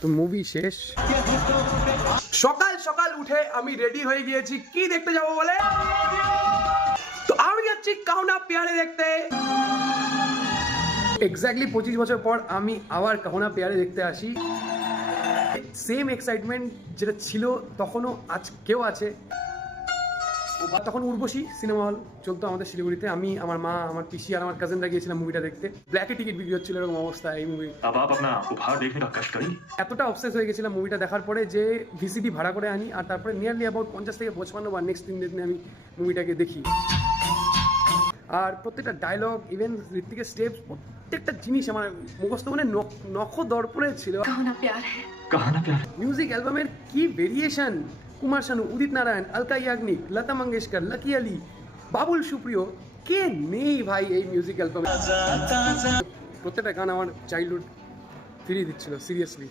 তো মুভি শেষ, সকাল সকাল উঠে আমি রেডি হয়ে গিয়েছি কি দেখতে যাব বলে। তো আমি যাচ্ছি কাহনা প্যারে দেখতে। এক্স্যাক্টলি 25 বছর পর আমি আবার কাহনা প্যারে দেখতে আসি। সেম এক্সাইটমেন্ট যেটা ছিল তখনও আজকেও আছে। তখন উর্বশী সিনেমা হল চলতো আমাদের শিলিগুড়িতে। আমি, আমার মা, আমার পিসি আর আমার কাজিনরা গিয়েছিলাম মুভিটা দেখতে। ব্ল্যাকে টিকিট বিক্রি হচ্ছিল, এরকম অবস্থা এই মুভি। এতটা অবসেস হয়ে গেছিলাম মুভিটা দেখার পরে যে ভিসিডি ভাড়া করে আনি, আর তারপরে নিয়ারলি অ্যাবাউট 50 থেকে 55 বার নেক্সট 3 দিনে আমি মুভিটাকে দেখি। আর প্রত্যেকটা ডায়লগ, ইভেন ঋত্বিকের স্টেপস, প্রত্যেকটা জিনিস আমার মুখস্থ মানে নখ দর্পণে ছিল। মিউজিক অ্যালবামের কি ভেরিয়েশন! কুমার শানু, উদিত নারায়ণ, আলকা ইয়াগনিক, লতা মঙ্গেশকর, লাকি আলি, বাবুল সুপ্রিয়, কে নেই ভাই এই মিউজিক অ্যালবামে। প্রত্যেকটা গান আমার চাইল্ডহুড ফিরিয়ে দিচ্ছিল সিরিয়াসলি।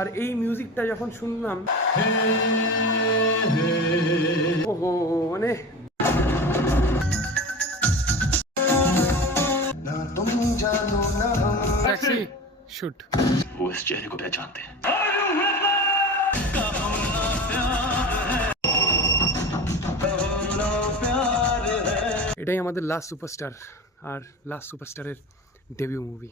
আর এই মিউজিকটা যখন শুনলাম, ওহো, মানে শুট वो इस चेहरे को पहचानते हैं। এটাই আমাদের লাস্ট সুপারস্টার, আর লাস্ট সুপারস্টারের ডেবিউ মুভি।